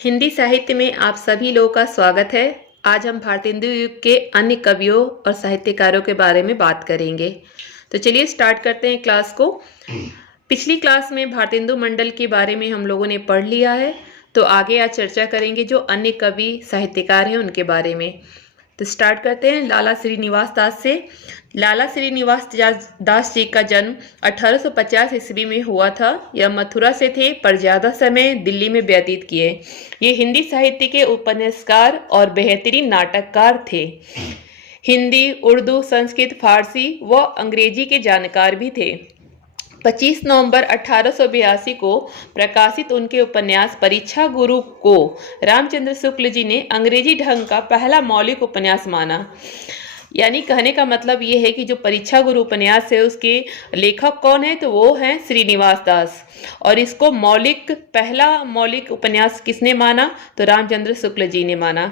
हिंदी साहित्य में आप सभी लोगों का स्वागत है। आज हम भारतेंदु युग के अन्य कवियों और साहित्यकारों के बारे में बात करेंगे। तो चलिए स्टार्ट करते हैं क्लास को। पिछली क्लास में भारतेंदु मंडल के बारे में हम लोगों ने पढ़ लिया है, तो आगे आज चर्चा करेंगे जो अन्य कवि साहित्यकार हैं उनके बारे में। तो स्टार्ट करते हैं लाला श्रीनिवास दास से। लाला श्रीनिवास दास जी का जन्म 1850 ईस्वी में हुआ था। यह मथुरा से थे पर ज़्यादा समय दिल्ली में व्यतीत किए। ये हिंदी साहित्य के उपन्यासकार और बेहतरीन नाटककार थे। हिंदी, उर्दू, संस्कृत, फारसी व अंग्रेजी के जानकार भी थे। 25 नवंबर 1882 को प्रकाशित उनके उपन्यास परीक्षा गुरु को रामचंद्र शुक्ल जी ने अंग्रेजी ढंग का पहला मौलिक उपन्यास माना। यानी कहने का मतलब ये है कि जो परीक्षा गुरु उपन्यास है उसके लेखक कौन है, तो वो हैं श्रीनिवास दास। और इसको पहला मौलिक उपन्यास किसने माना, तो रामचंद्र शुक्ल जी ने माना।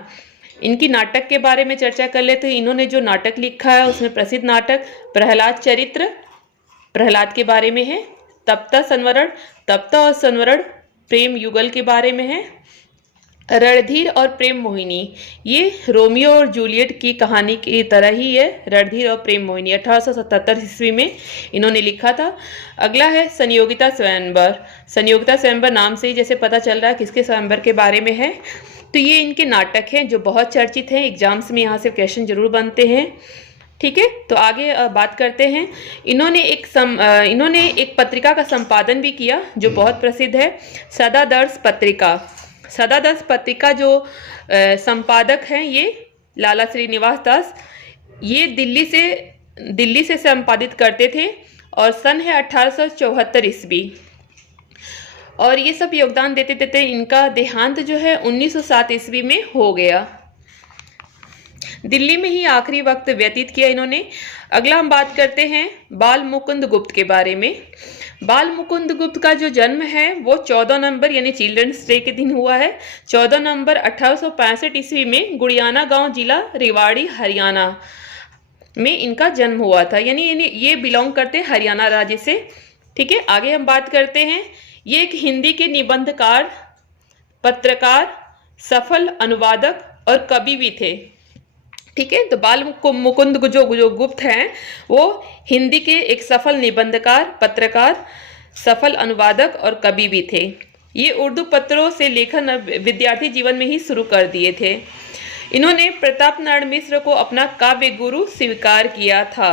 इनकी नाटक के बारे में चर्चा कर ले तो इन्होंने जो नाटक लिखा है उसमें प्रसिद्ध नाटक प्रहलाद चरित्र, प्रहलाद के बारे में है। तप्ता और संवरण प्रेम युगल के बारे में है। रणधीर और प्रेम मोहिनी, ये रोमियो और जूलियट की कहानी की तरह ही है। रणधीर और प्रेम मोहिनी 1877 ईस्वी में इन्होंने लिखा था। अगला है संयोगिता स्वयंवर। संयोगिता स्वयंवर नाम से ही जैसे पता चल रहा है किसके स्वयंवर के बारे में है। तो ये इनके नाटक हैं जो बहुत चर्चित हैं। एग्जाम्स में यहाँ से क्वेश्चन जरूर बनते हैं। ठीक है, तो आगे बात करते हैं। इन्होंने एक पत्रिका का संपादन भी किया जो बहुत प्रसिद्ध है, सदादर्श पत्रिका। सदादर्श पत्रिका जो संपादक हैं ये लाला श्रीनिवास दास, ये दिल्ली से संपादित करते थे और सन है 1874 ईस्वी। और ये सब योगदान देते देते इनका देहांत जो है 1907 ईस्वी में हो गया। दिल्ली में ही आखिरी वक्त व्यतीत किया इन्होंने। अगला हम बात करते हैं बाल मुकुंद गुप्त के बारे में। बाल मुकुंद गुप्त का जो जन्म है वो 14 नवंबर यानी चिल्ड्रंस डे के दिन हुआ है। 14 नवंबर 1865 ईस्वी में गुड़ियाना गांव, जिला रेवाड़ी, हरियाणा में इनका जन्म हुआ था। यानी ये बिलोंग करते हैं हरियाणा राज्य से। ठीक है, आगे हम बात करते हैं। ये एक हिंदी के निबंधकार, पत्रकार, सफल अनुवादक और कवि भी थे। ठीक है, तो बाल मुकुंद जो गुप्त हैं वो हिंदी के एक सफल निबंधकार, पत्रकार, सफल अनुवादक और कवि भी थे। ये उर्दू पत्रों से लेखन विद्यार्थी जीवन में ही शुरू कर दिए थे। इन्होंने प्रताप नारायण मिश्र को अपना काव्य गुरु स्वीकार किया था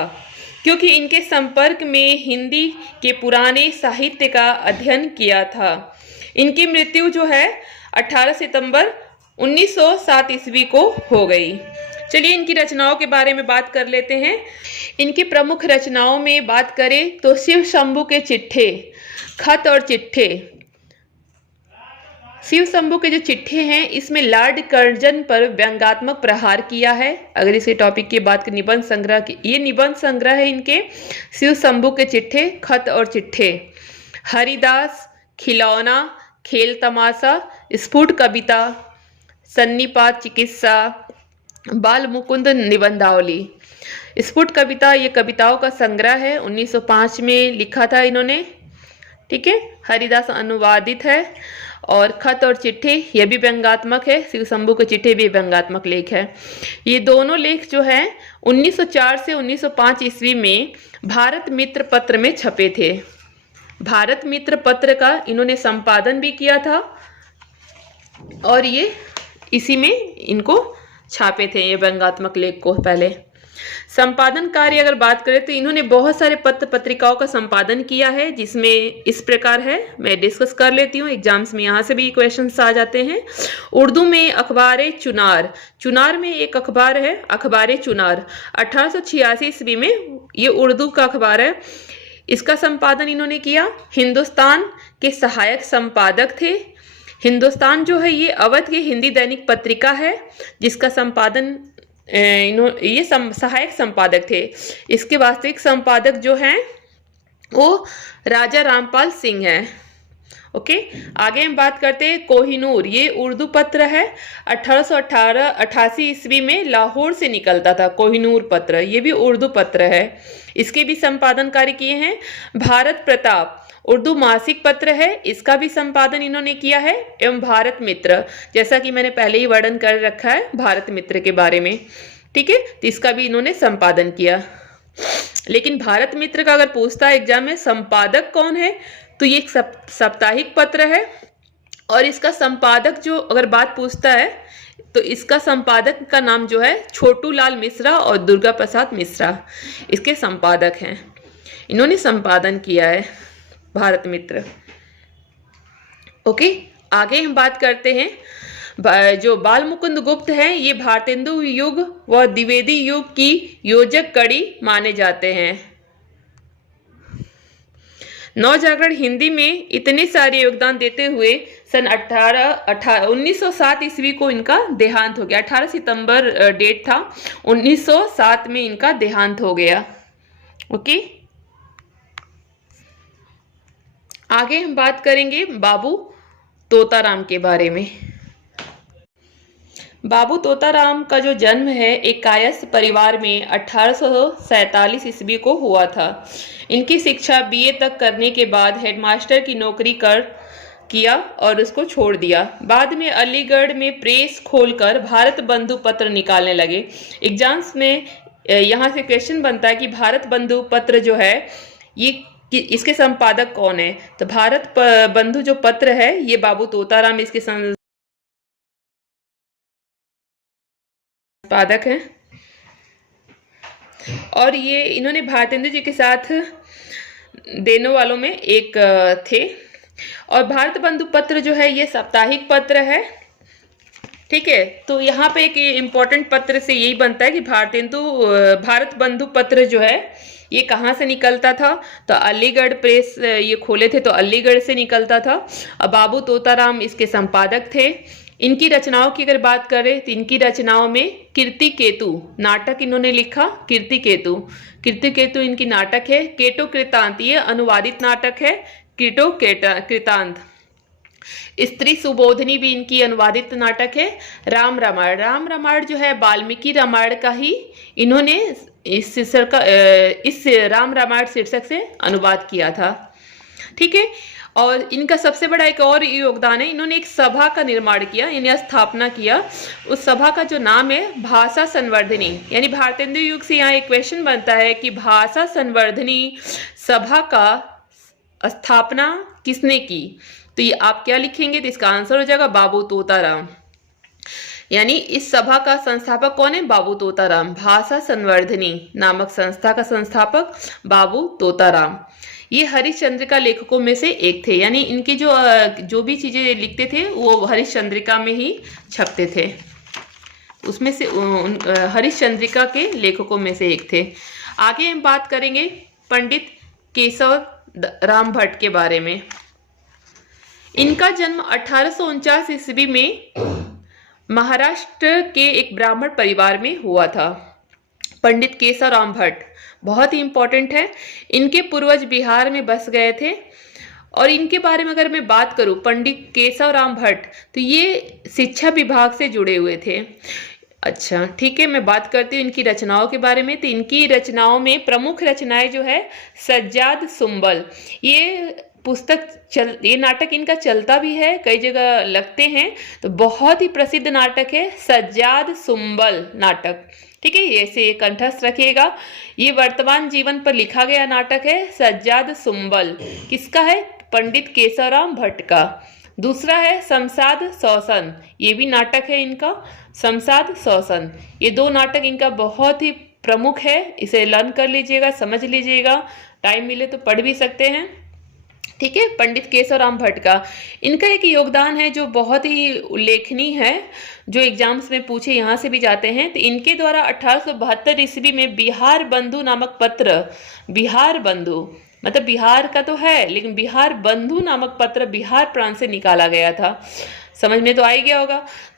क्योंकि इनके संपर्क में हिंदी के पुराने साहित्य का अध्ययन किया था। इनकी मृत्यु जो है 18 सितंबर 1907 ईस्वी को हो गई। चलिए इनकी रचनाओं के बारे में बात कर लेते हैं। इनकी प्रमुख रचनाओं में बात करें तो शिव शंभू के चिट्ठे, खत और चिट्ठे। शिव शंभू के जो चिट्ठे हैं इसमें लॉर्ड कर्जन पर व्यंग्यात्मक प्रहार किया है। अगर इसी टॉपिक की बात करें निबंध संग्रह की, ये निबंध संग्रह है इनके शिव शंभू के चिट्ठे, खत और चिट्ठे। हरिदास, खिलौना, खेल तमाशा, स्फुट कविता, सन्निपात चिकित्सा, बाल मुकुंद निबंधावली। स्फुट कविता ये कविताओं का संग्रह है, 1905 में लिखा था इन्होंने। ठीक है, हरिदास अनुवादित है। और खत और चिट्ठे ये भी व्यंग्यात्मक है। शिव शंभू के चिट्ठे भी व्यंग्यात्मक लेख है। ये दोनों लेख जो है 1904 से 1905 ईस्वी में भारत मित्र पत्र में छपे थे। भारत मित्र पत्र का इन्होंने संपादन भी किया था और ये इसी में इनको छापे थे ये व्यंग्यात्मक लेख को। पहले संपादन कार्य अगर बात करें तो इन्होंने बहुत सारे पत्र पत्रिकाओं का संपादन किया है, जिसमें इस प्रकार है, मैं डिस्कस कर लेती हूँ। एग्जाम्स में यहाँ से भी क्वेश्चंस आ जाते हैं। उर्दू में अखबार चुनार, चुनार में एक अखबार है अखबार चुनार, 1886 ईस्वी में ये उर्दू का अखबार है, इसका संपादन इन्होंने किया। हिंदुस्तान के सहायक संपादक थे। हिंदुस्तान जो है ये अवध की हिंदी दैनिक पत्रिका है जिसका संपादन ये सहायक संपादक थे। इसके वास्तविक संपादक जो हैं वो राजा रामपाल सिंह हैं। ओके, आगे हम बात करते हैं कोहिनूर। ये उर्दू पत्र है, 1888 ईस्वी में लाहौर से निकलता था कोहिनूर पत्र। ये भी उर्दू पत्र है। इसके भी संपादन कार्य किए हैं। भारत प्रताप उर्दू मासिक पत्र है, इसका भी संपादन इन्होंने किया है। एवं भारत मित्र, जैसा कि मैंने पहले ही वर्णन कर रखा है भारत मित्र के बारे में, ठीक है, तो इसका भी इन्होंने संपादन किया। लेकिन भारत मित्र का अगर पूछता है एग्जाम में संपादक कौन है, तो ये एक साप्ताहिक पत्र है, और इसका संपादक जो अगर बात पूछता है तो इसका संपादक का नाम जो है छोटू लाल मिश्रा और दुर्गा प्रसाद मिश्रा इसके संपादक हैं। इन्होंने संपादन किया है भारत मित्र। ओके, आगे हम बात करते हैं। जो बाल मुकुंद गुप्त हैं, ये भारतेंदु युग व द्विवेदी युग की योजक कड़ी माने जाते हैं। नवजागरण हिंदी में इतने सारे योगदान देते हुए सन 1907 ईस्वी को इनका देहांत हो गया। 18 सितंबर डेट था, 1907 में इनका देहांत हो गया। ओके, आगे हम बात करेंगे बाबू तोताराम के बारे में। बाबू तोताराम का जो जन्म है एक कायस्थ परिवार में 1847 ईस्वी को हुआ था। इनकी शिक्षा बीए तक करने के बाद हेडमास्टर की नौकरी किया और उसको छोड़ दिया। बाद में अलीगढ़ में प्रेस खोलकर भारत बंधु पत्र निकालने लगे। एग्जाम्स में यहाँ से क्वेश्चन बनता है कि भारत बंधु पत्र जो है ये इसके संपादक कौन है, तो भारत बंधु जो पत्र है ये बाबू तोताराम इसके संपादक हैं। और ये इन्होंने भारतेंदु जी के साथ देने वालों में एक थे। और भारत बंधु पत्र जो है ये साप्ताहिक पत्र है, ठीक है। तो यहाँ पे एक इम्पोर्टेंट पत्र से यही बनता है कि भारत बंधु पत्र जो है ये कहाँ से निकलता था, तो अलीगढ़ प्रेस ये खोले थे तो अलीगढ़ से निकलता था। अब बाबू तोताराम इसके संपादक थे। इनकी रचनाओं की अगर बात करें तो इनकी रचनाओं में कीर्ति केतु नाटक इन्होंने लिखा। कीर्ति केतु इनकी नाटक है। केटो कृतांत ये अनुवादित नाटक है। कीटो कृतांत। स्त्री सुबोधनी भी इनकी अनुवादित नाटक है। राम रामायण जो है वाल्मीकि रामायण का ही इन्होंने इस राम रामायण शीर्षक से अनुवाद किया था, ठीक है। और इनका सबसे बड़ा एक और योगदान है, इन्होंने एक सभा का निर्माण किया, इन्हें स्थापना किया। उस सभा का जो नाम है भाषा संवर्धनी, यानी भारतेंदु युग से यहाँ एक क्वेश्चन बनता है कि भाषा संवर्धनी सभा का स्थापना किसने की, तो ये आप क्या लिखेंगे, तो इसका आंसर हो जाएगा बाबू तोताराम। यानी इस सभा का संस्थापक कौन है, बाबू तोताराम। भाषा संवर्धनी नामक संस्था का संस्थापक बाबू तोताराम। ये हरिश्चंद्रिका लेखकों में से एक थे, यानी इनकी जो भी चीजें लिखते थे वो हरिश्चंद्रिका में ही छपते थे। उसमें से हरिश्चंद्रिका के लेखकों में से एक थे। आगे हम बात करेंगे पंडित केशव राम भट्ट के बारे में। इनका जन्म 1849 ईस्वी में महाराष्ट्र के एक ब्राह्मण परिवार में हुआ था। पंडित केशव राम भट्ट बहुत ही इंपॉर्टेंट है। इनके पूर्वज बिहार में बस गए थे। और इनके बारे में अगर मैं बात करूं, पंडित केशव राम भट्ट, तो ये शिक्षा विभाग से जुड़े हुए थे। अच्छा, ठीक है, मैं बात करती हूँ इनकी रचनाओं के बारे में। तो इनकी रचनाओं में प्रमुख रचनाएं जो है सज्जाद सुंबल, ये नाटक इनका चलता भी है, कई जगह लगते हैं। तो बहुत ही प्रसिद्ध नाटक है सज्जाद सुंबल नाटक, ठीक है, ऐसे कंठस्थ रखिएगा। ये वर्तमान जीवन पर लिखा गया नाटक है सज्जाद सुंबल। किसका है, पंडित केशवराम भट्ट का। दूसरा है शमशाद शौसन, ये भी नाटक है इनका शमशाद शौसन। ये दो नाटक इनका बहुत ही प्रमुख है, इसे लर्न कर लीजिएगा, समझ लीजिएगा, टाइम मिले तो पढ़ भी सकते हैं, ठीक है। पंडित केशवराम भट्ट का इनका एक योगदान है जो बहुत ही उल्लेखनीय है, जो एग्जाम्स में पूछे यहाँ से भी जाते हैं। तो इनके द्वारा 1872 ईस्वी में बिहार बंधु नामक पत्र, बिहार बंधु मतलब बिहार का तो है लेकिन बिहार बंधु नामक पत्र बिहार प्रांत से निकाला गया था। समझ में तो आ ही गया होगा।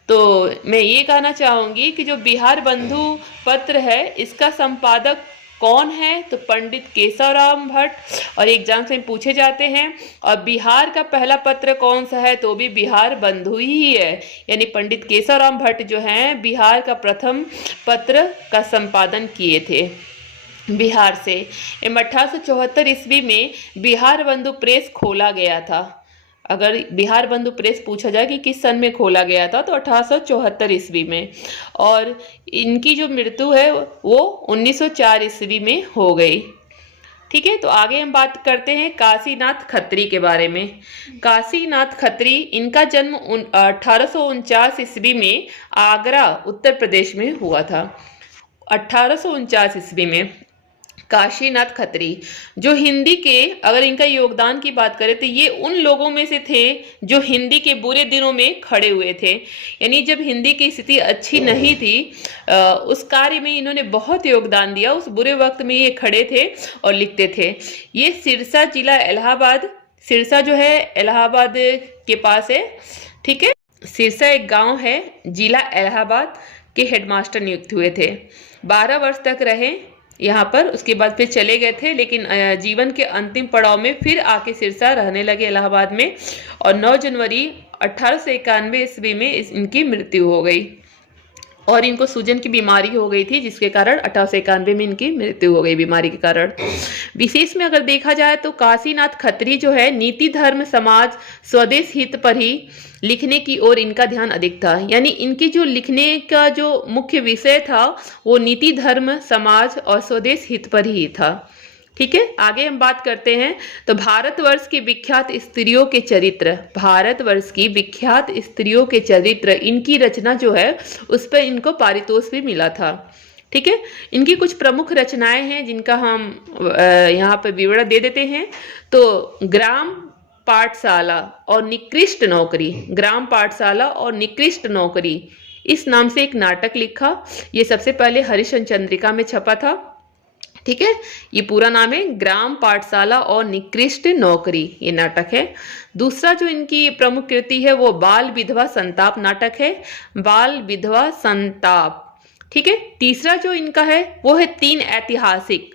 तो मैं ये कहना चाहूँगी कि जो बिहार बंधु पत्र है इसका संपादक कौन है, तो पंडित केशवराम भट्ट। और एग्जाम से पूछे जाते हैं। और बिहार का पहला पत्र कौन सा है, तो भी बिहार बंधु ही है, यानी पंडित केशवराम भट्ट जो हैं बिहार का प्रथम पत्र का संपादन किए थे। बिहार से। 1874 ईस्वी में बिहार बंधु प्रेस खोला गया था। अगर बिहार बंधु प्रेस पूछा जाए कि किस सन में खोला गया था तो 1874 ईस्वी में। और इनकी जो मृत्यु है वो 1904 ईस्वी में हो गई। ठीक है, तो आगे हम बात करते हैं काशीनाथ खत्री के बारे में। काशीनाथ खत्री, इनका जन्म 1849 ईस्वी में आगरा उत्तर प्रदेश में हुआ था। 1849 ईस्वी में काशीनाथ खत्री, जो हिंदी के, अगर इनका योगदान की बात करें तो ये उन लोगों में से थे जो हिंदी के बुरे दिनों में खड़े हुए थे। यानी जब हिंदी की स्थिति अच्छी नहीं थी उस कार्य में इन्होंने बहुत योगदान दिया। उस बुरे वक्त में ये खड़े थे और लिखते थे। ये सिरसा जिला इलाहाबाद, सिरसा जो है इलाहाबाद के पास है। ठीक है, सिरसा एक गाँव है, जिला इलाहाबाद के हेडमास्टर नियुक्त हुए थे। 12 वर्ष तक रहे यहाँ पर, उसके बाद फिर चले गए थे, लेकिन जीवन के अंतिम पड़ाव में फिर आके सिरसा रहने लगे इलाहाबाद में। और 9 जनवरी 1891 ईस्वी में इनकी मृत्यु हो गई। और इनको सूजन की बीमारी हो गई थी, जिसके कारण 1891 में इनकी मृत्यु हो गई बीमारी के कारण। विशेष में अगर देखा जाए तो काशीनाथ खत्री जो है नीति धर्म समाज स्वदेश हित पर ही लिखने की ओर इनका ध्यान अधिक था। यानी इनकी जो लिखने का जो मुख्य विषय था वो नीति धर्म समाज और स्वदेश हित पर ही था। ठीक है, आगे हम बात करते हैं तो भारतवर्ष की विख्यात स्त्रियों के चरित्र, भारतवर्ष की विख्यात स्त्रियों के चरित्र, इनकी रचना जो है उस पर इनको पारितोष भी मिला था। ठीक है, इनकी कुछ प्रमुख रचनाएं हैं जिनका हम यहाँ पर विवरण दे देते हैं। तो ग्राम पाठशाला और निकृष्ट नौकरी, ग्राम पाठशाला और निकृष्ट नौकरी, इस नाम से एक नाटक लिखा। ये सबसे पहले हरिश्चंद्र चंद्रिका में छपा था। ठीक है, ये पूरा नाम है ग्राम पाठशाला और निकृष्ट नौकरी, ये नाटक है। दूसरा जो इनकी प्रमुख कृति है वो बाल विधवा संताप नाटक है, बाल विधवा संताप। ठीक है, तीसरा जो इनका है वो है तीन ऐतिहासिक।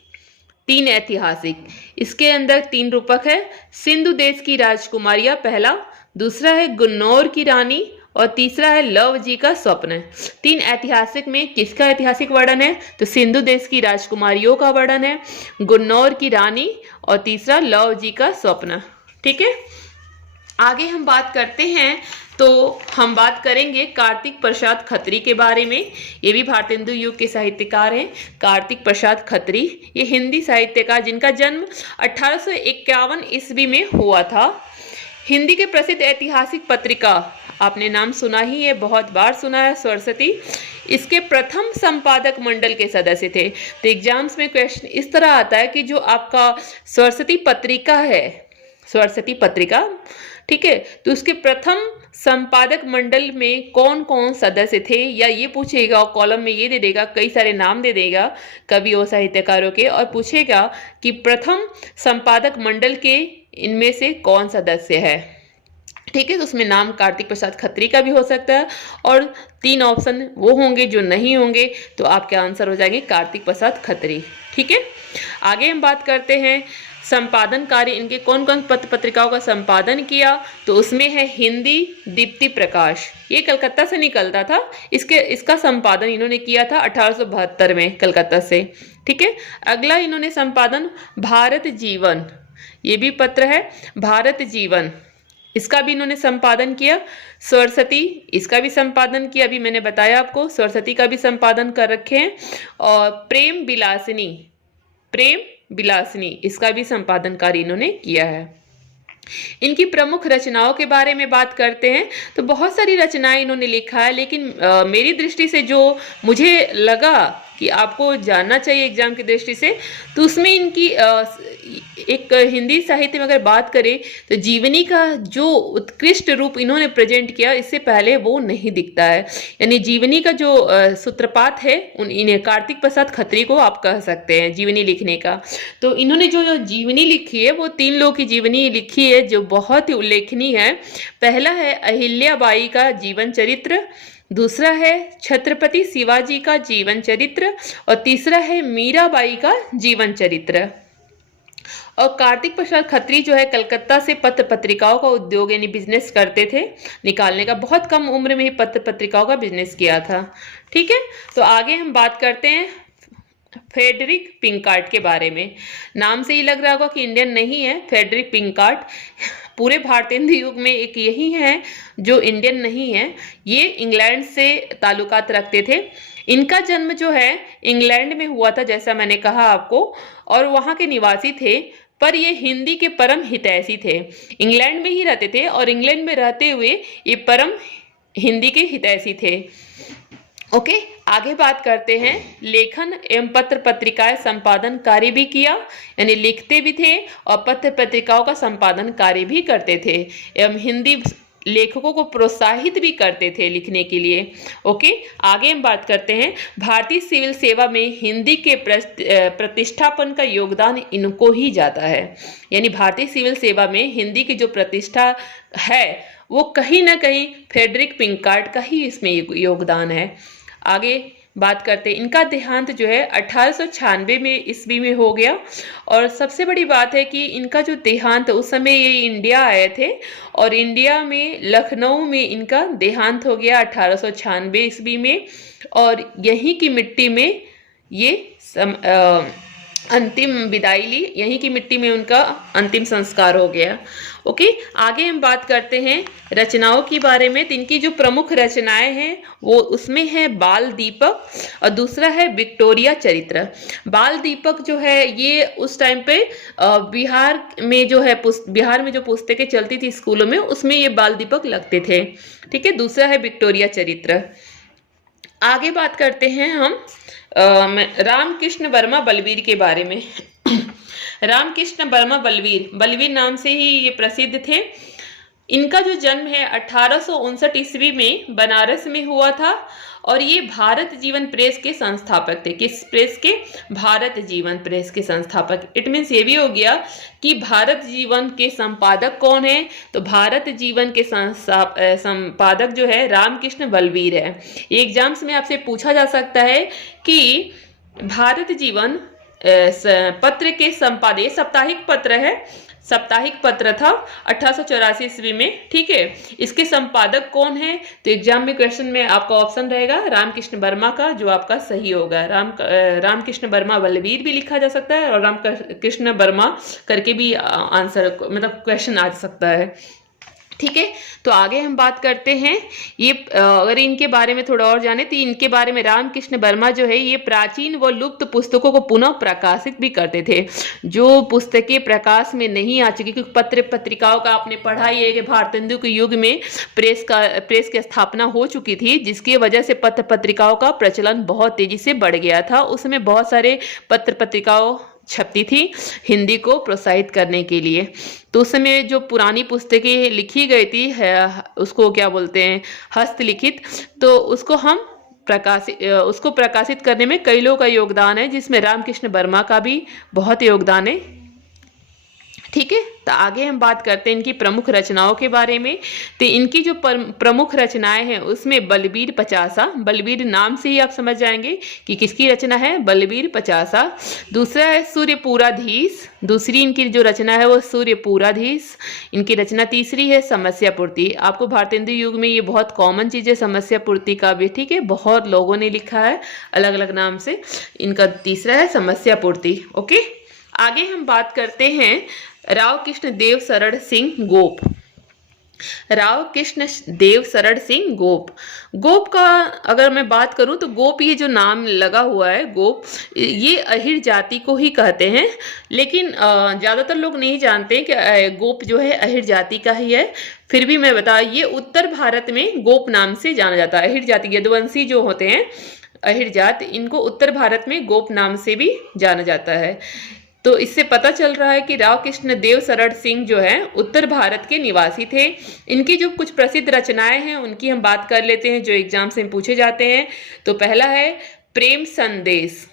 इसके अंदर 3 रूपक है। सिंधु देश की राजकुमारियां पहला, दूसरा है गुन्नौर की रानी और तीसरा है लव जी का स्वप्न। 3 ऐतिहासिक में किसका ऐतिहासिक वर्णन है तो सिंधु देश की राजकुमारियों का वर्णन है, गुन्नौर की रानी और तीसरा लव जी का स्वप्न। ठीक है, आगे हम बात करते हैं तो हम बात करेंगे कार्तिक प्रसाद खत्री के बारे में। ये भी भारतेंदु युग के साहित्यकार हैं, कार्तिक प्रसाद खत्री। ये हिंदी साहित्यकार जिनका जन्म 1851 ईस्वी में हुआ था। हिंदी के प्रसिद्ध ऐतिहासिक पत्रिका, आपने नाम सुना ही है, बहुत बार सुना है, स्वरसती, इसके प्रथम संपादक मंडल के सदस्य थे। तो एग्जाम्स में क्वेश्चन इस तरह आता है कि जो आपका स्वरसती पत्रिका है, स्वरसती पत्रिका, ठीक है, तो उसके प्रथम संपादक मंडल में कौन कौन सदस्य थे, या ये पूछेगा और कॉलम में ये दे देगा, कई सारे नाम दे देगा कवियों साहित्यकारों के, और पूछेगा कि प्रथम संपादक मंडल के इनमें से कौन सदस्य है। ठीक है, तो उसमें नाम कार्तिक प्रसाद खत्री का भी हो सकता है और 3 ऑप्शन वो होंगे जो नहीं होंगे, तो आपके आंसर हो जाएंगे कार्तिक प्रसाद खत्री। ठीक है, आगे हम बात करते हैं संपादन कार्य, इनके कौन कौन पत्र पत्रिकाओं का संपादन किया। तो उसमें है हिंदी दीप्ति प्रकाश, ये कलकत्ता से निकलता था, इसका संपादन इन्होंने किया था 1872 में कलकत्ता से। ठीक है, अगला इन्होंने संपादन भारत जीवन, ये भी पत्र है भारत जीवन, इसका भी इन्होंने संपादन किया। स्वरसती, इसका भी संपादन किया, अभी मैंने बताया आपको, स्वरसती का भी संपादन कर रखे हैं। और प्रेम विलासिनी, इसका भी संपादन कार्य इन्होंने किया है। इनकी प्रमुख रचनाओं के बारे में बात करते हैं तो बहुत सारी रचनाएं इन्होंने लिखा है, लेकिन मेरी दृष्टि से जो मुझे लगा कि आपको जानना चाहिए एग्जाम की दृष्टि से, तो उसमें इनकी एक हिंदी साहित्य में अगर बात करें तो जीवनी का जो उत्कृष्ट रूप इन्होंने प्रेजेंट किया, इससे पहले वो नहीं दिखता है। यानी जीवनी का जो सूत्रपात है इन्हें कार्तिक प्रसाद खत्री को आप कह सकते हैं जीवनी लिखने का। तो इन्होंने जो जीवनी लिखी है वो 3 लोगों की जीवनी लिखी है जो बहुत ही उल्लेखनीय है। पहला है अहिल्याबाई का जीवन चरित्र, दूसरा है छत्रपति शिवाजी का जीवन चरित्र और तीसरा है मीराबाई का जीवन चरित्र। और कार्तिक प्रसाद खत्री जो है कलकत्ता से पत्र पत्रिकाओं का उद्योग यानी बिजनेस करते थे निकालने का, बहुत कम उम्र में ही पत्र पत्रिकाओं का बिजनेस किया था। ठीक है, तो आगे हम बात करते हैं फ्रेडरिक पिंकार्ट के बारे में। नाम से ही लग रहा होगा कि इंडियन नहीं है। फ्रेडरिक पिंकार्ट पूरे भारतेंदु युग में एक यही है जो इंडियन नहीं है। ये इंग्लैंड से ताल्लुकात रखते थे। इनका जन्म जो है इंग्लैंड में हुआ था, जैसा मैंने कहा आपको, और वहाँ के निवासी थे, पर ये हिंदी के परम हितैषी थे। इंग्लैंड में ही रहते थे और इंग्लैंड में रहते हुए ये परम हिंदी के हितैषी थे। ओके, आगे बात करते हैं। लेखन एवं पत्र पत्रिकाएं संपादन कार्य भी किया, यानी लिखते भी थे और पत्र पत्रिकाओं का संपादन कार्य भी करते थे एवं हिंदी लेखकों को प्रोत्साहित भी करते थे लिखने के लिए। ओके, आगे हम बात करते हैं। भारतीय सिविल सेवा में हिंदी के प्रतिष्ठापन का योगदान इनको ही जाता है, यानी भारतीय सिविल सेवा में हिंदी की जो प्रतिष्ठा है वो कहीं ना कहीं फ्रेडरिक पिंकार्ट का ही इसमें योगदान है। आगे बात करते हैं। इनका देहांत जो है 1896 में ईस्वी में हो गया, और सबसे बड़ी बात है कि इनका जो देहांत, उस समय ये इंडिया आए थे और इंडिया में लखनऊ में इनका देहांत हो गया 1896 ईस्वी में, और यहीं की मिट्टी में ये अंतिम विदाई ली, यहीं की मिट्टी में उनका अंतिम संस्कार हो गया। ओके, आगे हम बात करते हैं रचनाओं के बारे में। तो इनकी जो प्रमुख रचनाएं हैं वो उसमें है बाल दीपक और दूसरा है विक्टोरिया चरित्र। बाल दीपक जो है ये उस टाइम पे बिहार में जो पुस्तकें चलती थी स्कूलों में, उसमें ये बाल दीपक लगते थे। ठीक है, दूसरा है विक्टोरिया चरित्र। आगे बात करते हैं हम रामकृष्ण वर्मा बलवीर के बारे में। रामकृष्ण वर्मा बलवीर नाम से ही ये प्रसिद्ध थे। इनका जो जन्म है 1859 ईस्वी में बनारस में हुआ था, और ये भारत जीवन प्रेस के संस्थापक थे। किस प्रेस के? भारत जीवन प्रेस के संस्थापक। इट मीन्स ये भी हो गया कि भारत जीवन के संपादक कौन है, तो भारत जीवन के संपादक जो है रामकृष्ण बलवीर है। एग्जाम्स में आपसे पूछा जा सकता है कि भारत जीवन पत्र के संपादक, साप्ताहिक पत्र था 1884 ईस्वी में। ठीक है, इसके संपादक कौन है? तो एग्जाम में क्वेश्चन में आपका ऑप्शन रहेगा रामकृष्ण वर्मा का, जो आपका सही होगा। रामकृष्ण वर्मा बलवीर भी लिखा जा सकता है और रामकृष्ण वर्मा करके भी आंसर मतलब क्वेश्चन आ सकता है। ठीक है, तो आगे हम बात करते हैं। ये अगर इनके बारे में थोड़ा और जाने तो इनके बारे में रामकृष्ण वर्मा जो है ये प्राचीन व लुप्त पुस्तकों को पुनः प्रकाशित भी करते थे। जो पुस्तकें प्रकाश में नहीं आ चुकी, क्योंकि पत्र पत्रिकाओं का आपने पढ़ा ही है कि भारतेंदु के युग में प्रेस की स्थापना हो चुकी थी, जिसकी वजह से पत्र पत्रिकाओं का प्रचलन बहुत तेजी से बढ़ गया था। उसमें बहुत सारे पत्र पत्रिकाओं छपती थी हिंदी को प्रोत्साहित करने के लिए। तो उस समय जो पुरानी पुस्तकें लिखी गई थी उसको क्या बोलते हैं, हस्तलिखित, तो उसको प्रकाशित करने में कई लोगों का योगदान है, जिसमें रामकृष्ण वर्मा का भी बहुत योगदान है। ठीक है, तो आगे हम बात करते हैं इनकी प्रमुख रचनाओं के बारे में। तो इनकी जो प्रमुख रचनाएं हैं उसमें बलबीर पचासा, बलबीर नाम से ही आप समझ जाएंगे कि किसकी रचना है, बलबीर पचासा। दूसरा है सूर्यपुराधीश, दूसरी इनकी जो रचना है वो सूर्यपुराधीश। इनकी रचना तीसरी है समस्या पूर्ति। आपको भारतेंदु युग में ये बहुत कॉमन चीज़ है समस्या पूर्ति का भी। ठीक है, बहुत लोगों ने लिखा है अलग अलग नाम से। इनका तीसरा है समस्या पूर्ति। ओके, आगे हम बात करते हैं राव कृष्ण देव शरण सिंह गोप। राव कृष्ण देव शरण सिंह गोप। गोप का अगर मैं बात करूं तो गोप, ये जो नाम लगा हुआ है गोप, ये अहिर जाति को ही कहते हैं, लेकिन ज़्यादातर लोग नहीं जानते कि गोप जो है अहिर जाति का ही है। फिर भी मैं बता, ये उत्तर भारत में गोप नाम से जाना जाता है। अहिर जाति यदुवंशी जो होते हैं अहिर जात, इनको उत्तर भारत में गोप नाम से भी जाना जाता है। तो इससे पता चल रहा है कि राव कृष्ण देव शरण सिंह जो है उत्तर भारत के निवासी थे। इनकी जो कुछ प्रसिद्ध रचनाएं हैं उनकी हम बात कर लेते हैं जो एग्जाम से पूछे जाते हैं। तो पहला है प्रेम संदेश।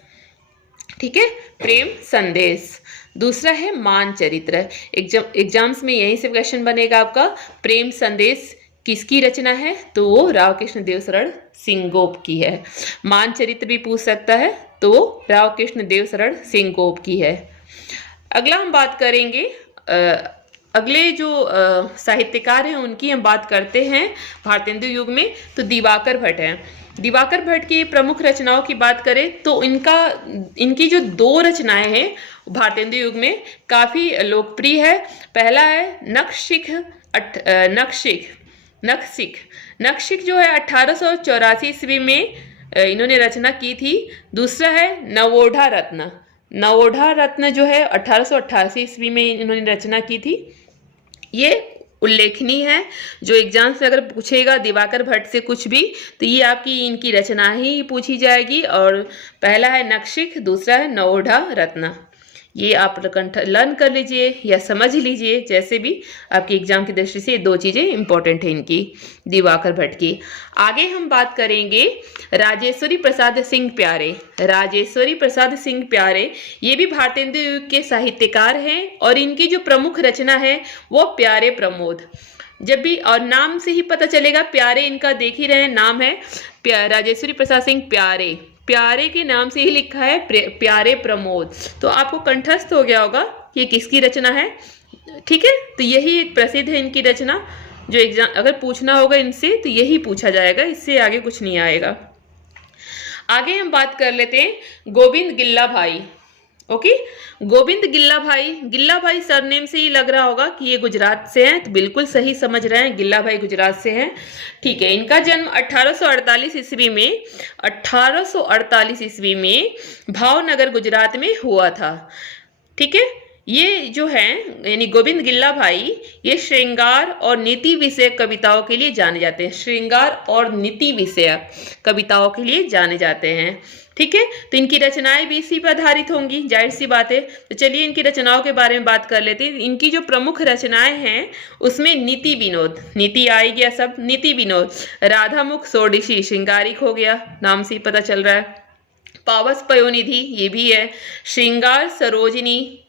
ठीक है, प्रेम संदेश। दूसरा है मानचरित्र। एग्जाम्स में यहीं से क्वेश्चन बनेगा आपका, प्रेम संदेश किसकी रचना है, तो वो राव कृष्ण देव शरण सिंह गोप की है। मानचरित्र भी पूछ सकता है, तो वो राव कृष्ण देव शरण सिंह गोप की है। अगला हम बात करेंगे अगले जो साहित्यकार हैं उनकी हम बात करते हैं भारतेंदु युग में, तो दिवाकर भट्ट हैं। दिवाकर भट्ट की प्रमुख रचनाओं की बात करें तो इनकी जो 2 रचनाएं हैं भारतेंदु युग में काफ़ी लोकप्रिय है। पहला है नखशिख जो है 1884 ईस्वी में इन्होंने रचना की थी। दूसरा है नवोढ़ा रत्न जो है 1888 ईस्वी में इन्होंने रचना की थी। ये उल्लेखनीय है, जो एग्जाम से अगर पूछेगा दिवाकर भट्ट से कुछ भी तो ये आपकी इनकी रचना ही पूछी जाएगी। और पहला है नखशिख, दूसरा है नवोढ़ा रत्न। ये आप लर्न कर लीजिए या समझ लीजिए, जैसे भी आपकी एग्जाम की दृष्टि से ये 2 चीज़ें इंपॉर्टेंट हैं इनकी, दिवाकर भट्ट की। आगे हम बात करेंगे राजेश्वरी प्रसाद सिंह प्यारे। ये भी भारतेंदु युग के साहित्यकार हैं और इनकी जो प्रमुख रचना है वो प्यारे प्रमोद। जब भी और नाम से ही पता चलेगा, प्यारे इनका देख ही रहे नाम है राजेश्वरी प्रसाद सिंह प्यारे के नाम से ही लिखा है प्यारे प्रमोद, तो आपको कंठस्थ हो गया होगा ये किसकी रचना है। ठीक है, तो यही एक प्रसिद्ध है इनकी रचना, जो एग्जाम अगर पूछना होगा इनसे तो यही पूछा जाएगा, इससे आगे कुछ नहीं आएगा। आगे हम बात कर लेते हैं गोविंद गिल्ला भाई। ओके, गोविंद गिल्ला भाई सरनेम से ही लग रहा होगा कि ये गुजरात से हैं, तो बिल्कुल सही समझ रहे हैं, गिल्ला भाई गुजरात से हैं। ठीक है, इनका जन्म 1848 ईस्वी में भावनगर गुजरात में हुआ था। ठीक है, ये जो है यानी गोविंद गिल्ला भाई, ये श्रृंगार और नीति विषयक कविताओं के लिए जाने जाते हैं। श्रृंगार और नीति विषयक कविताओं के लिए जाने जाते हैं। ठीक है, तो इनकी रचनाएं भी इसी पर आधारित होंगी, जाहिर सी बात है। तो चलिए इनकी रचनाओं के बारे में बात कर लेते हैं। इनकी जो प्रमुख रचनाएं हैं उसमें नीति विनोद, नीति आई गया सब, नीति विनोद, राधामुख सोडिशी श्रृंगारिक हो गया, नाम से ही पता चल रहा है। पावस पयोनिधि ये भी है, श्रृंगार सरोजिनी,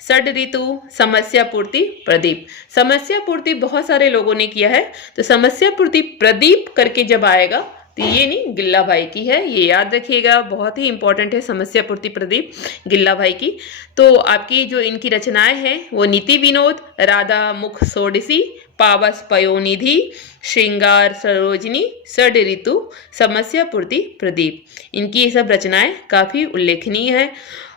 षड ऋतु, समस्या पूर्ति प्रदीप। समस्या पूर्ति बहुत सारे लोगों ने किया है, तो समस्या पूर्ति प्रदीप करके जब आएगा तो ये नहीं गिल्ला भाई की है, ये याद रखिएगा, बहुत ही इंपॉर्टेंट है समस्या पूर्ति प्रदीप गिल्ला भाई की। तो आपकी जो इनकी रचनाएं हैं वो नीति विनोद, राधा मुख सोडिसी, पावस पयोनिधि, श्रृंगार सरोजिनी, षड ऋतु, समस्या पूर्ति प्रदीप, इनकी ये सब रचनाएं काफ़ी उल्लेखनीय है।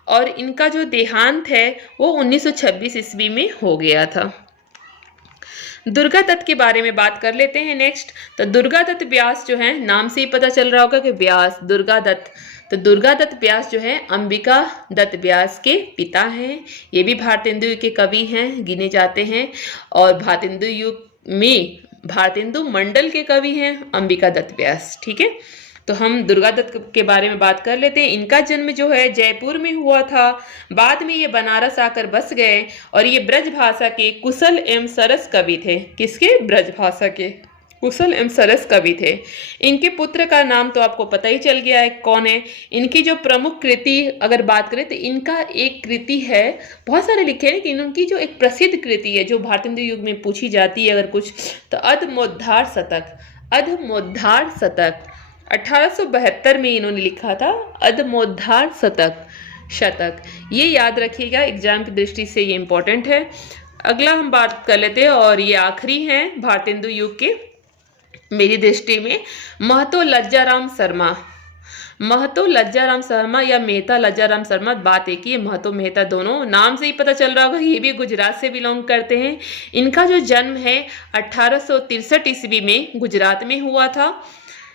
और इनका जो देहांत है वो 1926 ईस्वी में हो गया था। दुर्गा दत्त के बारे में बात कर लेते हैं नेक्स्ट। तो दुर्गा दत्त व्यास जो है, नाम से ही पता चल रहा होगा कि व्यास, दुर्गा दत्त, तो दुर्गा दत्त व्यास जो है अंबिका दत्त व्यास के पिता हैं। ये भी भारतेंदु युग के कवि हैं, गिने जाते हैं। और भारतेंदु युग में भारतेंदु मंडल के कवि हैं अंबिका दत्त व्यास। ठीक है, तो हम दुर्गा दत्त के बारे में बात कर लेते हैं। इनका जन्म जो है जयपुर में हुआ था, बाद में ये बनारस आकर बस गए और ये ब्रज भाषा के कुशल एवं सरस कवि थे। किसके? ब्रज भाषा के कुशल एवं सरस कवि थे। इनके पुत्र का नाम तो आपको पता ही चल गया है कौन है। इनकी जो प्रमुख कृति अगर बात करें तो इनका एक कृति है, बहुत सारे लिखे हैं लेकिन उनकी जो एक प्रसिद्ध कृति है जो भारतेंदु युग में पूछी जाती है अगर कुछ, तो अधमोद्धार शतक 1872 में इन्होंने लिखा था, अधमोद्धार शतक। ये याद रखिएगा, एग्जाम की दृष्टि से ये इंपॉर्टेंट है। अगला हम बात कर लेते हैं और ये आखिरी हैं भारतेंदु युग के मेरी दृष्टि में, महतो लज्जाराम शर्मा या मेहता लज्जाराम शर्मा, बात एक ही है, महतो मेहता दोनों, नाम से ही पता चल रहा होगा ये भी गुजरात से बिलोंग करते हैं। इनका जो जन्म है 1863 ईस्वी में गुजरात में हुआ था।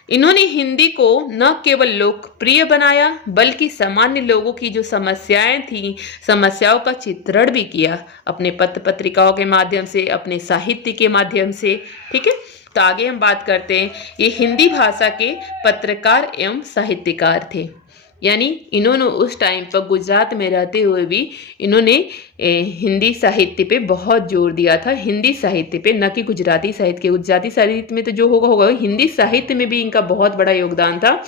इन्होंने हिंदी को न केवल लोकप्रिय बनाया बल्कि सामान्य लोगों की जो समस्याएं थीं, समस्याओं का चित्रण भी किया अपने पत्र पत्रिकाओं के माध्यम से, अपने साहित्य के माध्यम से। ठीक है, तो आगे हम बात करते हैं, ये हिंदी भाषा के पत्रकार एवं साहित्यकार थे। यानी इन्होंने उस टाइम पर गुजरात में रहते हुए भी इन्होंने हिंदी साहित्य पे बहुत जोर दिया था, हिंदी साहित्य पे, न कि गुजराती साहित्य के। गुजराती साहित्य में तो जो होगा हिंदी साहित्य में भी इनका बहुत बड़ा योगदान था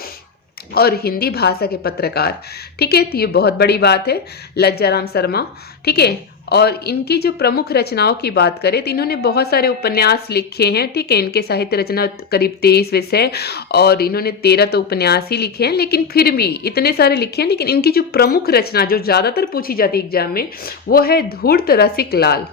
और हिंदी भाषा के पत्रकार। ठीक है, तो ये बहुत बड़ी बात है लज्जाराम शर्मा। ठीक है, और इनकी जो प्रमुख रचनाओं की बात करें तो इन्होंने बहुत सारे उपन्यास लिखे हैं। ठीक है, इनके साहित्य रचना करीब 23 विषय और इन्होंने 13 तो उपन्यास ही लिखे हैं, लेकिन फिर भी इतने सारे लिखे हैं। लेकिन इनकी जो प्रमुख रचना जो ज़्यादातर पूछी जाती है एग्जाम में वो है धूर्त रसिक लाल।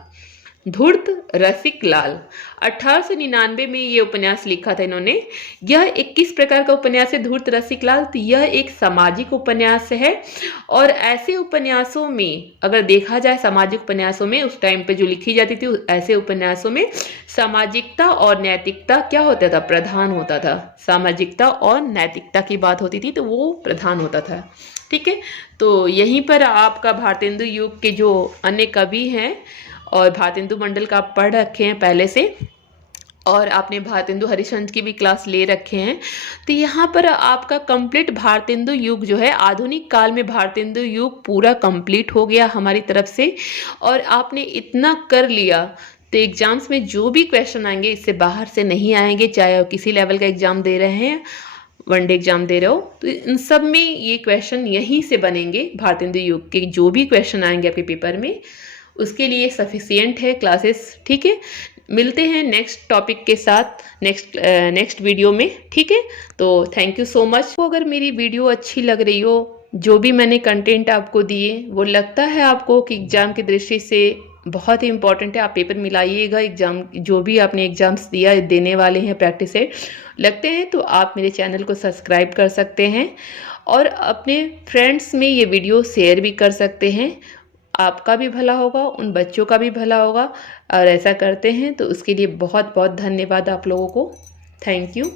धूर्त रसिक लाल। 1899 में ये उपन्यास लिखा था इन्होंने। यह एक किस प्रकार का उपन्यास है धूर्त रसिक लाल? तो यह एक सामाजिक उपन्यास है। और ऐसे उपन्यासों में अगर देखा जाए, सामाजिक उपन्यासों में उस टाइम पे जो लिखी जाती थी, ऐसे उपन्यासों में सामाजिकता और नैतिकता क्या होता था? प्रधान होता था। सामाजिकता और नैतिकता की बात होती थी तो वो प्रधान होता था। ठीक है, तो यहीं पर आपका भारतेंदु युग के जो अन्य कवि हैं और भारतेंदु मंडल का आप पढ़ रखे हैं पहले से, और आपने भारतेंदु हरिश्चंद्र की भी क्लास ले रखे हैं, तो यहाँ पर आपका कंप्लीट भारतेंदु युग जो है, आधुनिक काल में भारतेंदु युग पूरा कंप्लीट हो गया हमारी तरफ से। और आपने इतना कर लिया तो एग्जाम्स में जो भी क्वेश्चन आएंगे इससे बाहर से नहीं आएंगे, चाहे आप किसी लेवल का एग्जाम दे रहे हैं, वनडे एग्जाम दे रहे हो, तो इन सब में ये क्वेश्चन यहीं से बनेंगे। भारतेंदु युग के जो भी क्वेश्चन आएंगे आपके पेपर में, उसके लिए सफिशिएंट है क्लासेस। ठीक है, मिलते हैं नेक्स्ट टॉपिक के साथ नेक्स्ट वीडियो में। ठीक है, तो थैंक यू सो मच। तो अगर मेरी वीडियो अच्छी लग रही हो, जो भी मैंने कंटेंट आपको दिए वो लगता है आपको कि एग्ज़ाम की दृष्टि से बहुत ही इंपॉर्टेंट है, आप पेपर मिलाइएगा। एग्ज़ाम जो भी आपने एग्ज़ाम्स दिया देने वाले हैं, प्रैक्टिस सेट लगते हैं, तो आप मेरे चैनल को सब्सक्राइब कर सकते हैं और अपने फ्रेंड्स में ये वीडियो शेयर भी कर सकते हैं। आपका भी भला होगा, उन बच्चों का भी भला होगा, और ऐसा करते हैं तो उसके लिए बहुत बहुत धन्यवाद आप लोगों को। Thank you.